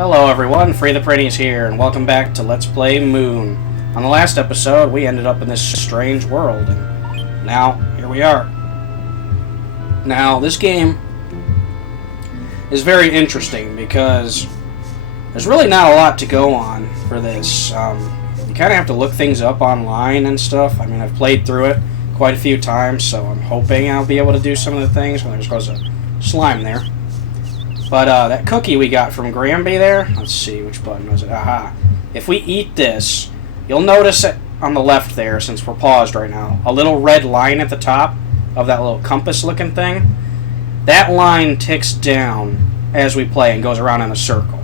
Hello everyone, Free the Pretties here, and welcome back to Let's Play Moon. On the last episode, we ended up in this strange world, and now, here we are. Now, this game is very interesting because there's really not a lot to go on for this. You kind of have to look things up online and stuff. I mean, I've played through it quite a few times, so I'm hoping I'll be able to do some of the things. Well, there's a slime there. But that cookie we got from Granby there, let's see, which button was it? Aha. If we eat this, you'll notice it on the left there, since we're paused right now, a little red line at the top of that little compass looking thing. That line ticks down as we play and goes around in a circle.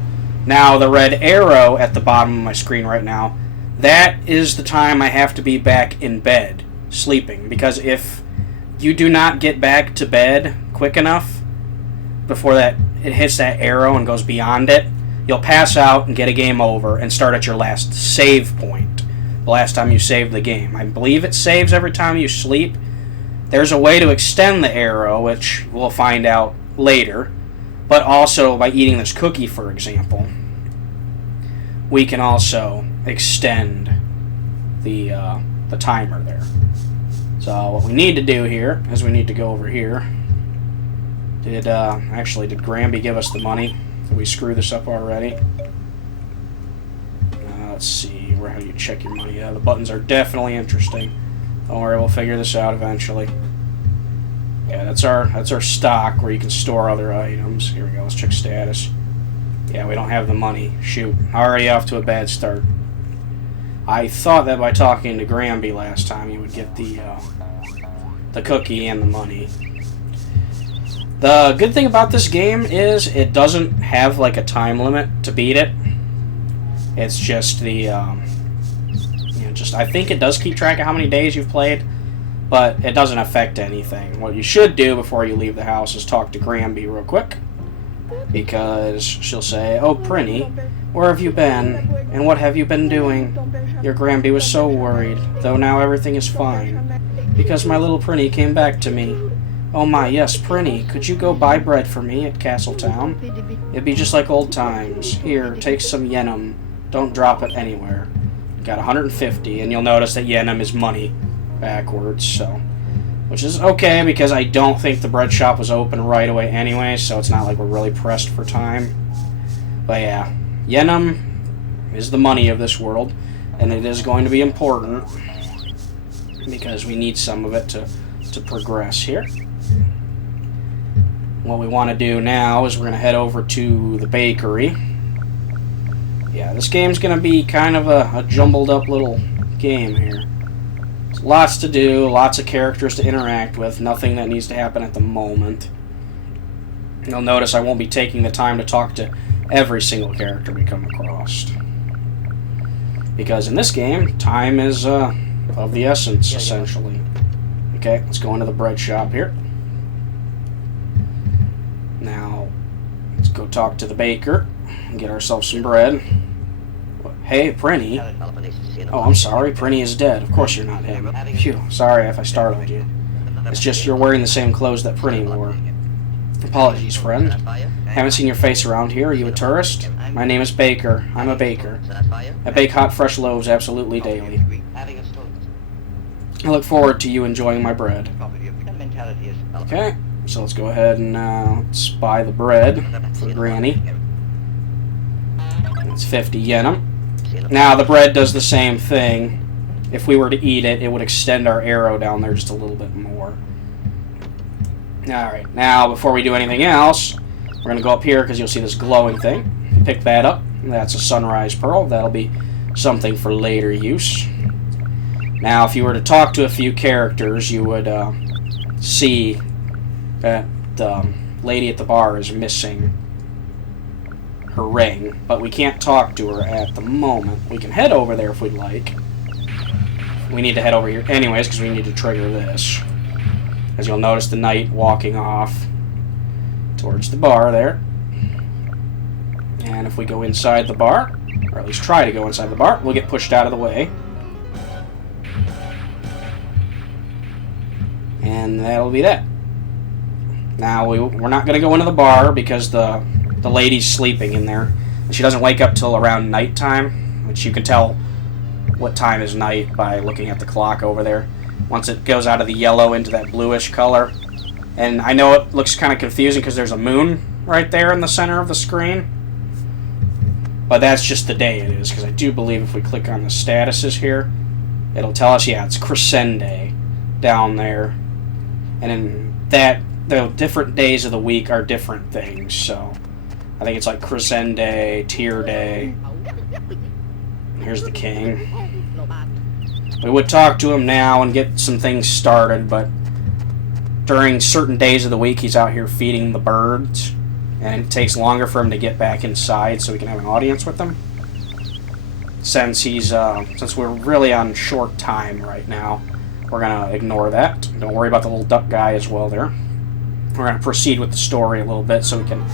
Now the red arrow at the bottom of my screen right now, that is the time I have to be back in bed, sleeping. Because if you do not get back to bed quick enough before that it hits that arrow and goes beyond it, you'll pass out and get a game over and start at your last save point. The last time you saved the game. I believe it saves every time you sleep. There's a way to extend the arrow, which we'll find out later. But also, by eating this cookie, for example, we can also extend the timer there. So what we need to do here is we need to go over here. Did Granby give us the money? Did we screw this up already? Let's see, how do you check your money? The buttons are definitely interesting. Don't worry, we'll figure this out eventually. Yeah, that's our stock where you can store other items. Here we go, let's check status. Yeah, we don't have the money. Shoot, already off to a bad start. I thought that by talking to Granby last time you would get the cookie and the money. The good thing about this game is it doesn't have like a time limit to beat it. It's just the, I think it does keep track of how many days you've played, but it doesn't affect anything. What you should do before you leave the house is talk to Granby real quick, because she'll say, "Oh, Prinny, where have you been, and what have you been doing? Your Granby was so worried, though now everything is fine, because my little Prinny came back to me. Oh my, yes, Prinny, could you go buy bread for me at Castletown? It'd be just like old times. Here, take some yenum. Don't drop it anywhere." Got 150, and you'll notice that yenum is money backwards, so, which is okay, because I don't think the bread shop was open right away anyway, so it's not like we're really pressed for time. But yeah, yenum is the money of this world, and it is going to be important, because we need some of it to progress here. What we want to do now is we're going to head over to the bakery. Yeah, this game's going to be kind of a jumbled up little game here. There's lots to do, lots of characters to interact with, nothing that needs to happen at the moment. You'll notice I won't be taking the time to talk to every single character we come across. Because in this game, time is of the essence, essentially. Okay, let's go into the bread shop here. Now, let's go talk to the baker and get ourselves some bread. Hey, Prinny. Oh, I'm sorry, Prinny is dead. Of course you're not him. Phew, sorry if I startled you. It's just you're wearing the same clothes that Prinny wore. Apologies, friend. Haven't seen your face around here. Are you a tourist? My name is Baker. I'm a baker. I bake hot, fresh loaves absolutely daily. I look forward to you enjoying my bread. Okay. So let's go ahead and let's buy the bread for Granny. It's 50 yenum. Now the bread does the same thing. If we were to eat it, it would extend our arrow down there just a little bit more. Alright, now before we do anything else, we're going to go up here because you'll see this glowing thing. Pick that up. That's a sunrise pearl. That'll be something for later use. Now if you were to talk to a few characters, you would see that the lady at the bar is missing her ring, but we can't talk to her at the moment. We can head over there if we'd like. We need to head over here anyways because we need to trigger this. As you'll notice the knight walking off towards the bar there. And if we go inside the bar, or at least try to go inside the bar, we'll get pushed out of the way. And that'll be that. Now, we're not going to go into the bar because the lady's sleeping in there. And she doesn't wake up till around nighttime, which you can tell what time is night by looking at the clock over there. Once it goes out of the yellow into that bluish color. And I know it looks kind of confusing because there's a moon right there in the center of the screen. But that's just the day it is, because I do believe if we click on the statuses here, it'll tell us, yeah, it's Crescende down there. And in that, the different days of the week are different things, so I think it's like Crescende, Tier Day. Here's the king. We would talk to him now and get some things started, but during certain days of the week, he's out here feeding the birds, and it takes longer for him to get back inside so we can have an audience with him. Since we're really on short time right now, we're gonna ignore that. Don't worry about the little duck guy as well there. We're gonna proceed with the story a little bit so we can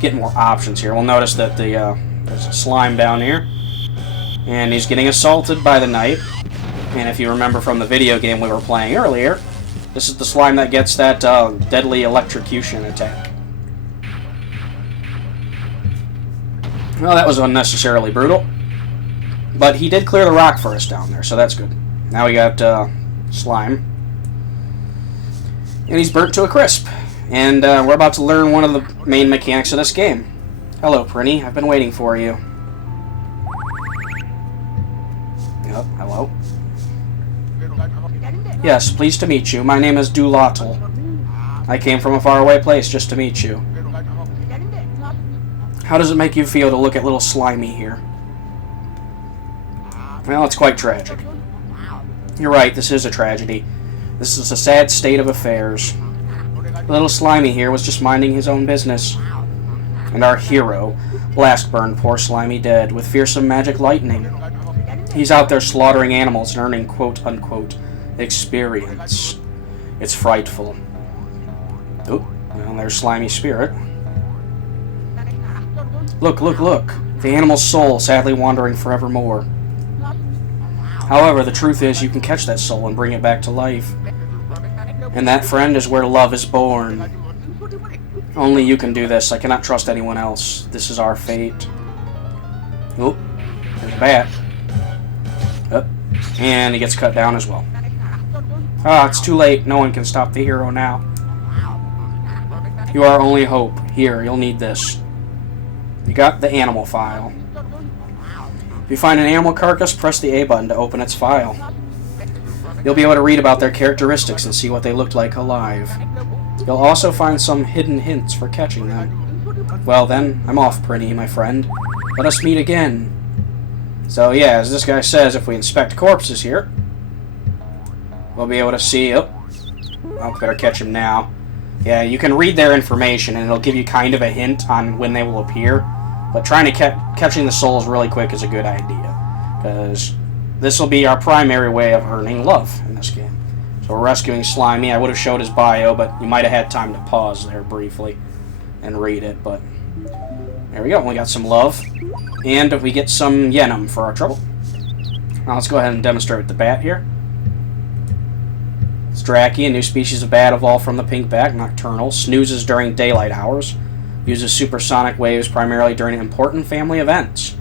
get more options here. We'll notice that there's a slime down here, and he's getting assaulted by the knight. And if you remember from the video game we were playing earlier, this is the slime that gets that deadly electrocution attack. Well, that was unnecessarily brutal. But he did clear the rock for us down there, so that's good. Now we got slime. And he's burnt to a crisp. And we're about to learn one of the main mechanics of this game. Hello, Prinny. I've been waiting for you. Yep, hello. Yes, pleased to meet you. My name is Doolittle. I came from a faraway place just to meet you. How does it make you feel to look at little Slimy here? Well, it's quite tragic. You're right, this is a tragedy. This is a sad state of affairs. Little Slimy here was just minding his own business. And our hero, Blast burned poor Slimy dead with fearsome magic lightning. He's out there slaughtering animals and earning quote-unquote experience. It's frightful. Oh, well, there's Slimy's spirit. Look, look, look. The animal's soul sadly wandering forevermore. However, the truth is you can catch that soul and bring it back to life. And that, friend, is where love is born. Only you can do this. I cannot trust anyone else. This is our fate. Oh, there's a bat. Oh, and he gets cut down as well. Ah, it's too late. No one can stop the hero now. You are our only hope. Here, you'll need this. You got the animal file. If you find an animal carcass, press the A button to open its file. You'll be able to read about their characteristics and see what they looked like alive. You'll also find some hidden hints for catching them. Well then, I'm off, Prinny, my friend. Let us meet again. So yeah, as this guy says, if we inspect corpses here, we'll be able to see... Oh, better catch him now. Yeah, you can read their information, and it'll give you kind of a hint on when they will appear. But trying to catching the souls really quick is a good idea, because this will be our primary way of earning love in this game. So we're rescuing Slimy. I would have showed his bio, but you might have had time to pause there briefly and read it. But there we go. We got some love, and we get some yenum for our trouble. Now let's go ahead and demonstrate with the bat here. It's Draki, a new species of bat evolved from the pink bat, nocturnal, snoozes during daylight hours, uses supersonic waves primarily during important family events.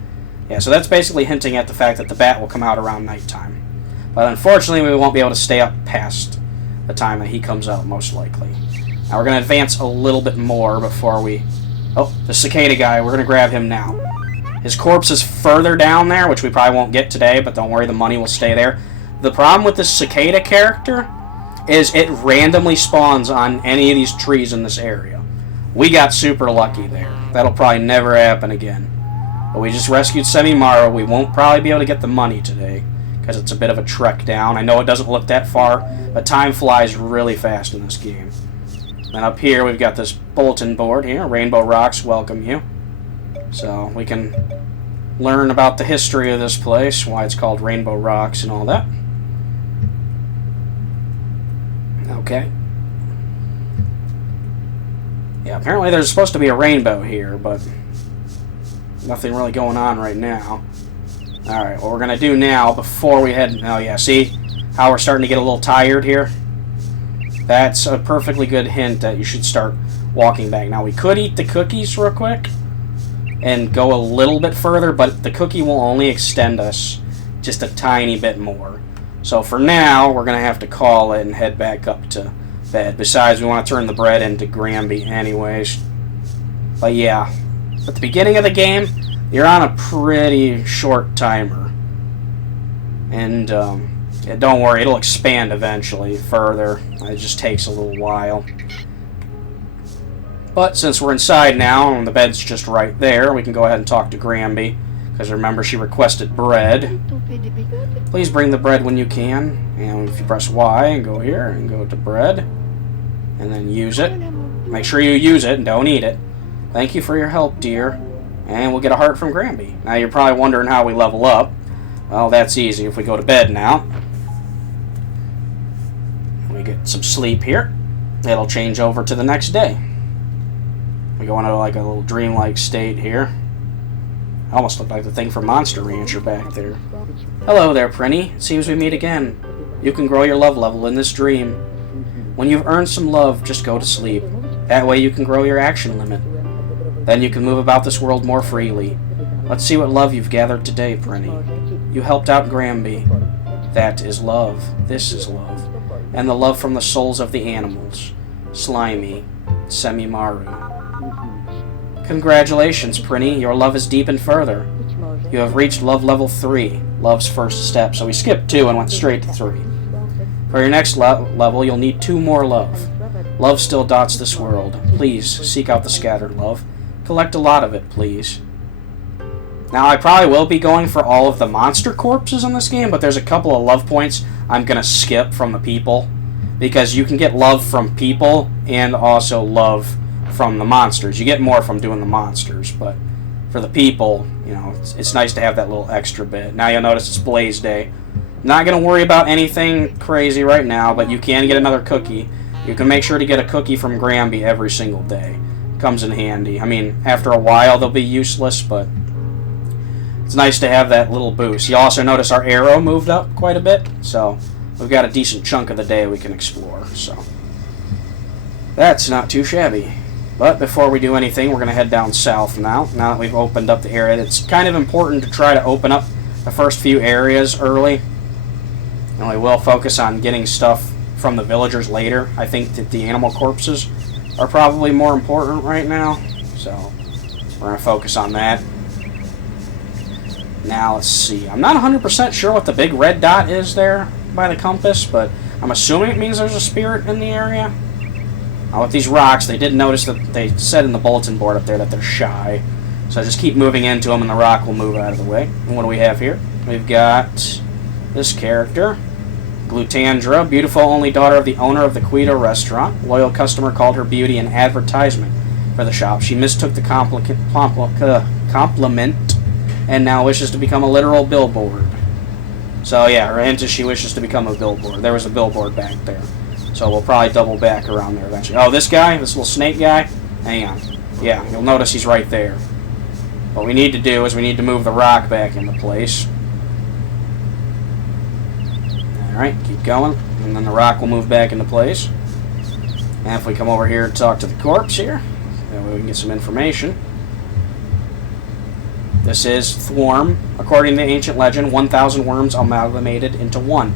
Yeah, so that's basically hinting at the fact that the bat will come out around nighttime. But unfortunately, we won't be able to stay up past the time that he comes out, most likely. Now we're going to advance a little bit more before we... Oh, the cicada guy, we're going to grab him now. His corpse is further down there, which we probably won't get today, but don't worry, the money will stay there. The problem with this cicada character is it randomly spawns on any of these trees in this area. We got super lucky there. That'll probably never happen again. But we just rescued Semimaru. We won't probably be able to get the money today, because it's a bit of a trek down. I know it doesn't look that far, but time flies really fast in this game. And up here, we've got this bulletin board here. Rainbow Rocks welcome you. So we can learn about the history of this place, why it's called Rainbow Rocks and all that. Okay. Yeah, apparently there's supposed to be a rainbow here, but nothing really going on right now. Alright, what we're going to do now, before we head... Oh yeah, see how we're starting to get a little tired here? That's a perfectly good hint that you should start walking back. Now, we could eat the cookies real quick, and go a little bit further, but the cookie will only extend us just a tiny bit more. So for now, we're going to have to call it and head back up to bed. Besides, we want to turn the bread into Granby anyways. But yeah, at the beginning of the game, you're on a pretty short timer. And yeah, don't worry, it'll expand eventually further. It just takes a little while. But since we're inside now, and the bed's just right there, we can go ahead and talk to Granby. Because remember, she requested bread. Please bring the bread when you can. And if you press Y and go here and go to bread, and then use it. Make sure you use it and don't eat it. Thank you for your help, dear. And we'll get a heart from Granby. Now you're probably wondering how we level up. Well, that's easy. If we go to bed now, we get some sleep here. It'll change over to the next day. We go into like a little dreamlike state here. Almost looked like the thing from Monster Rancher back there. Hello there, Prinny. It seems we meet again. You can grow your love level in this dream. When you've earned some love, just go to sleep. That way you can grow your action limit. Then you can move about this world more freely. Let's see what love you've gathered today, Prinny. You helped out Granby. That is love. This is love. And the love from the souls of the animals. Slimy. Semimaru. Congratulations, Prinny. Your love has deepened further. You have reached love level 3, love's first step. So we skipped 2 and went straight to 3. For your next level, you'll need 2 more love. Love still dots this world. Please, seek out the scattered love. Collect a lot of it, please. Now, I probably will be going for all of the monster corpses in this game, but there's a couple of love points I'm going to skip from the people. Because you can get love from people and also love from the monsters. You get more from doing the monsters, but for the people, you know, it's nice to have that little extra bit. Now you'll notice it's Blaze Day. Not going to worry about anything crazy right now, but you can get another cookie. You can make sure to get a cookie from Granby every single day. Comes in handy. I mean, after a while they'll be useless, but it's nice to have that little boost. You also notice our arrow moved up quite a bit, so we've got a decent chunk of the day we can explore, so that's not too shabby. But before we do anything, we're going to head down south now that we've opened up the area. It's kind of important to try to open up the first few areas early. And we will focus on getting stuff from the villagers later. I think that the animal corpses are probably more important right now. So we're going to focus on that. Now, let's see. I'm not 100% sure what the big red dot is there by the compass, but I'm assuming it means there's a spirit in the area. Now, with these rocks, they did notice that they said in the bulletin board up there that they're shy. So just keep moving into them and the rock will move out of the way. And what do we have here? We've got this character, Glutandra, beautiful only daughter of the owner of the Quito restaurant. Loyal customer called her beauty an advertisement for the shop. She mistook the compliment and now wishes to become a literal billboard. So yeah, her hint is she wishes to become a billboard. There was a billboard back there. So we'll probably double back around there eventually. Oh, this guy? This little snake guy? Hang on. Yeah, you'll notice he's right there. What we need to do is we need to move the rock back into place. Alright, keep going. And then the rock will move back into place. And if we come over here and talk to the corpse here, that way we can get some information. This is Thworm. According to the ancient legend, 1,000 worms amalgamated into one.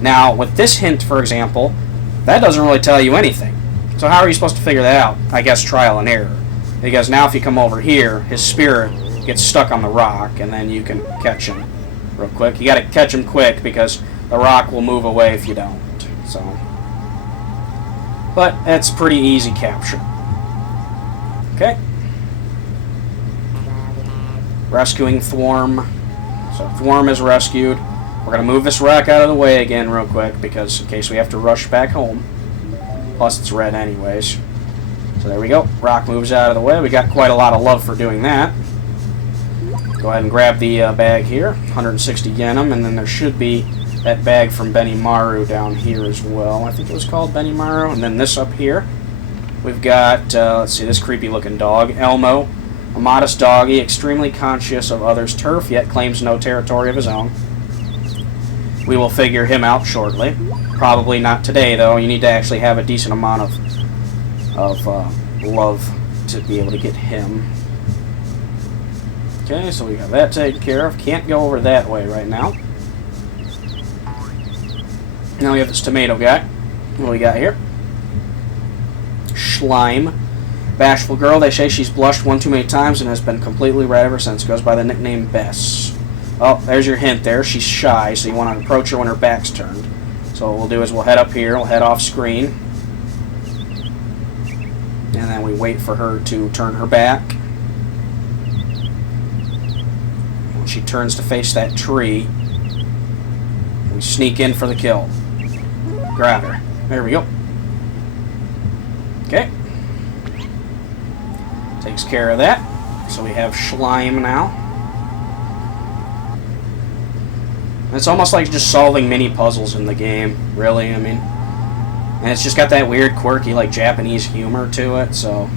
Now, with this hint, for example, that doesn't really tell you anything. So how are you supposed to figure that out? I guess trial and error. Because now if you come over here, his spirit gets stuck on the rock, and then you can catch him real quick. You gotta catch him quick, because the rock will move away if you don't. So, but that's pretty easy capture. Okay. Rescuing Thworm. So Thworm is rescued. We're going to move this rock out of the way again real quick, because in case we have to rush back home. Plus it's red anyways. So there we go. Rock moves out of the way. We got quite a lot of love for doing that. Go ahead and grab the bag here. 160 Yenum, and then there should be that bag from Benny Maru down here as well. I think it was called Benny Maru. And then this up here. We've got, let's see, this creepy looking dog. Elmo. A modest doggy, extremely conscious of others' turf, yet claims no territory of his own. We will figure him out shortly. Probably not today, though. You need to actually have a decent amount of love to be able to get him. Okay, so we got that taken care of. Can't go over that way right now. Now we have this tomato guy. What do we got here? Slime. Bashful girl. They say she's blushed one too many times and has been completely red ever since. Goes by the nickname Bess. Oh, there's your hint there. She's shy, so you want to approach her when her back's turned. So what we'll do is we'll head up here. We'll head off screen. And then we wait for her to turn her back. When she turns to face that tree, we sneak in for the kill. Grab her. There we go. Okay. Takes care of that. So we have Slime now. It's almost like just solving mini puzzles in the game, really, I mean. And it's just got that weird, quirky, like, Japanese humor to it, so,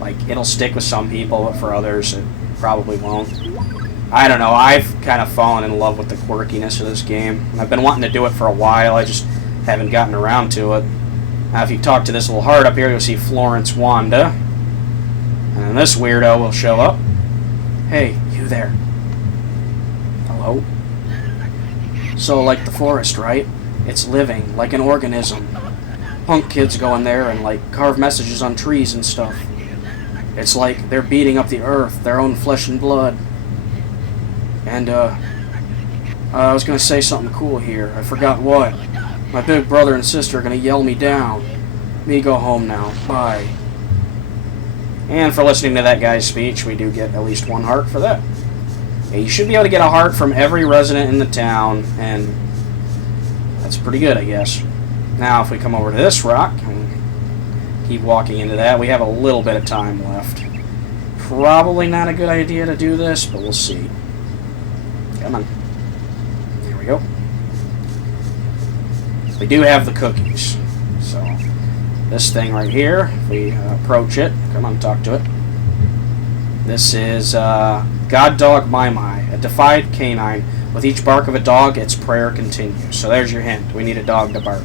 like, it'll stick with some people, but for others, it probably won't. I don't know, I've kind of fallen in love with the quirkiness of this game. I've been wanting to do it for a while, I just haven't gotten around to it. Now, if you talk to this little heart up here, you'll see Florence Wanda. And then this weirdo will show up. Hey, you there. Hello? So, like the forest, right? It's living, like an organism. Punk kids go in there and, like, carve messages on trees and stuff. It's like they're beating up the earth, their own flesh and blood. And, I was gonna say something cool here. I forgot what. My big brother and sister are gonna yell me down. Me go home now. Bye. And for listening to that guy's speech, we do get at least one heart for that. Yeah, you should be able to get a heart from every resident in the town, and that's pretty good, I guess. Now, if we come over to this rock and keep walking into that, we have a little bit of time left. Probably not a good idea to do this, but we'll see. Come on. Here we go. We do have the cookies. So, this thing right here, if we approach it, come on, talk to it. This is God Dog My, a defied canine. With each bark of a dog, its prayer continues. So there's your hint. We need a dog to bark.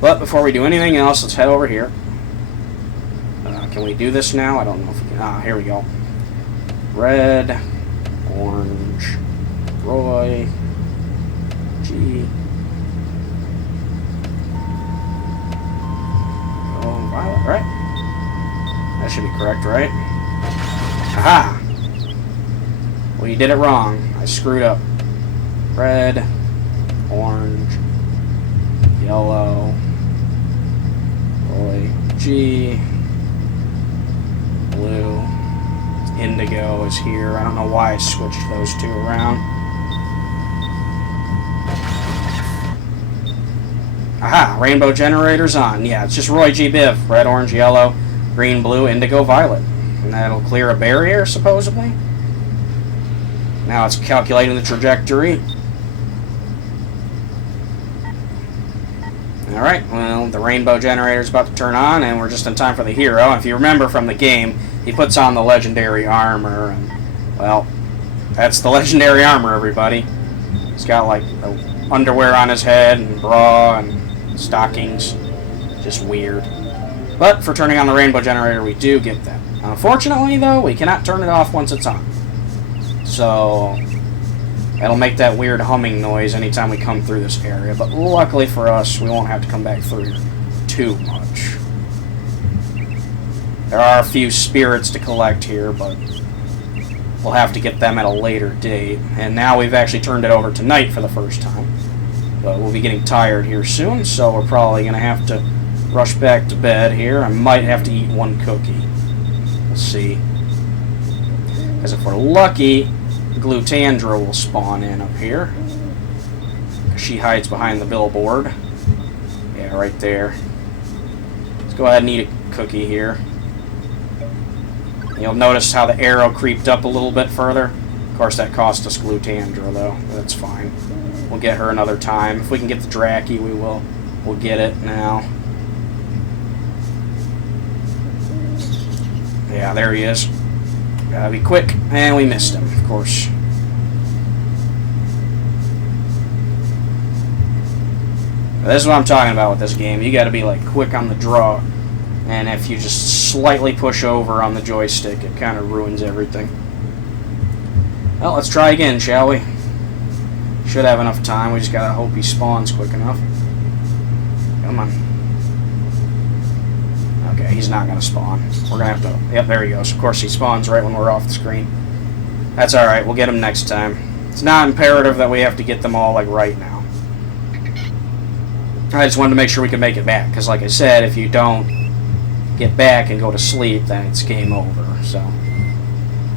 But before we do anything else, let's head over here. Can we do this now? I don't know if we can. Ah, here we go. Red, orange, Roy, G. Oh, Violet, right? That should be correct, right? Aha! Well, you did it wrong. I screwed up. Red, orange, yellow, Roy, G, blue, indigo is here. I don't know why I switched those two around. Aha! Rainbow generator's on. Yeah, it's just Roy G. Biv. Red, orange, yellow, green, blue, indigo, violet. And that'll clear a barrier, supposedly. Now it's calculating the trajectory. Alright, well, the rainbow generator's about to turn on, and we're just in time for the hero. If you remember from the game, he puts on the legendary armor, and, well, that's the legendary armor, everybody. He's got, like, the underwear on his head, and bra, and stockings. Just weird. But for turning on the rainbow generator, we do get that. Unfortunately, though, we cannot turn it off once it's on. So, it'll make that weird humming noise anytime we come through this area. But luckily for us, we won't have to come back through here too much. There are a few spirits to collect here, but we'll have to get them at a later date. And now we've actually turned it over to night for the first time. But we'll be getting tired here soon, so we're probably going to have to rush back to bed here. I might have to eat one cookie. We'll see. Because if we're lucky, Glutandra will spawn in up here. She hides behind the billboard. Yeah, right there. Let's go ahead and eat a cookie here. You'll notice how the arrow creeped up a little bit further. Of course, that cost us Glutandra, though. That's fine. We'll get her another time. If we can get the Draki, we will. We'll get it now. Yeah, there he is. Gotta be quick. And we missed him, of course. This is what I'm talking about with this game. You gotta be, like, quick on the draw. And if you just slightly push over on the joystick, it kind of ruins everything. Well, let's try again, shall we? Should have enough time. We just gotta hope he spawns quick enough. Come on. Okay, he's not gonna spawn. We're gonna have to... Yep, there he goes. Of course, he spawns right when we're off the screen. That's alright. We'll get him next time. It's not imperative that we have to get them all, like, right now. I just wanted to make sure we could make it back. Because, like I said, if you don't get back and go to sleep, then it's game over. So...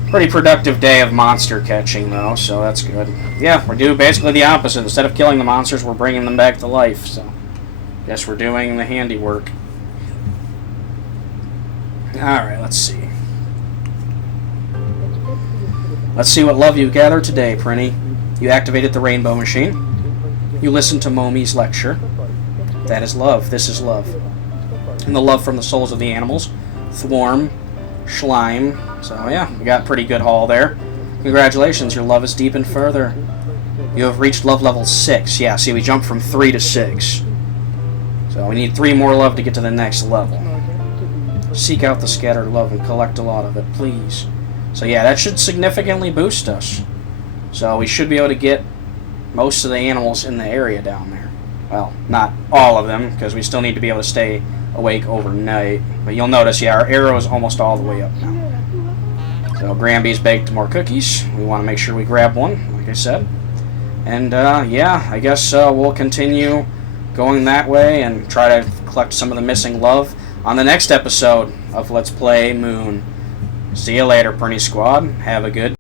Pretty productive day of monster catching, though, so that's good. Yeah, we're doing basically the opposite. Instead of killing the monsters, we're bringing them back to life, so... Guess we're doing the handiwork. Alright, let's see. Let's see what love you gathered today, Prinny. You activated the rainbow machine. You listened to Momi's lecture. That is love. This is love. And the love from the souls of the animals. Thwarm. Schleim. So yeah, we got a pretty good haul there. Congratulations, your love is deepened further. You have reached love level 6. Yeah, see, we jumped from 3 to 6. So we need 3 more love to get to the next level. Seek out the scattered love and collect a lot of it, please. So yeah, that should significantly boost us. So we should be able to get most of the animals in the area down there. Well, not all of them, because we still need to be able to stay awake overnight. But you'll notice, yeah, our arrow is almost all the way up now. So Granby's baked more cookies. We want to make sure we grab one, like I said. And yeah, I guess we'll continue going that way and try to collect some of the missing love on the next episode of Let's Play Moon. See you later, Prinny Squad. Have a good